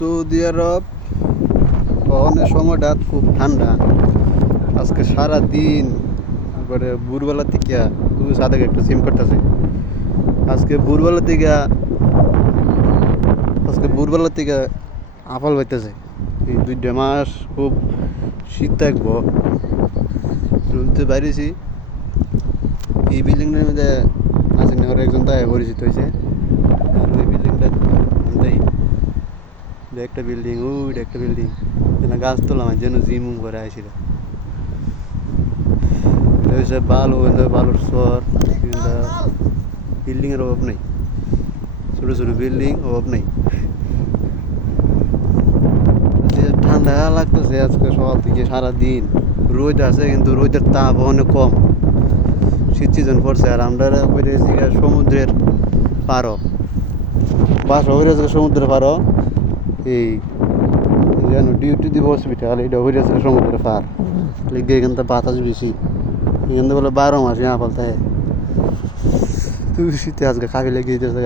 Saudi আরব অনেক সময়টা খুব ঠান্ডা। আজকে সারা দিন একবারে ভোরবেলা থেকে সাদা একটু সিম করতেছে। আজকে ভোরবেলা থেকে আফাল পাইতেছে। এই 2 মাস খুব শীত থাকবো। রুমতে বাইরেছি এই বিল্ডিংটার মধ্যে আছে না, একজন তাই পরিচিত হয়েছে। আর ওই বিল্ডিংটা একটা বিল্ডিং, ওইটা একটা বিল্ডিং গাছ তোলাম যেন জিম করে আসছিল। বালু বালুর শহর, বিল্ডিং এর অভাব নেই, ছোট ছোট বিল্ডিং অভাব নেই। ঠান্ডা লাগতেছে আজকে সকাল থেকে সারাদিন। রোদ আছে কিন্তু রোদের তাপ অনেক কম। শীত সিজন পড়ছে আর আমরা সমুদ্রের পারো বাসা হয়ে আছে সমুদ্রের পারো। এই যেন ডিউটি দিব হসপিটাল, এটা হয়ে আছে সমুদ্রের পার। লিখে এখান থেকে বাতাস বেশি, এখান থেকে বলে 12 মাসে আপাল থাকে। তুই শীতে আজকে খাবি লেগে যেতেছে।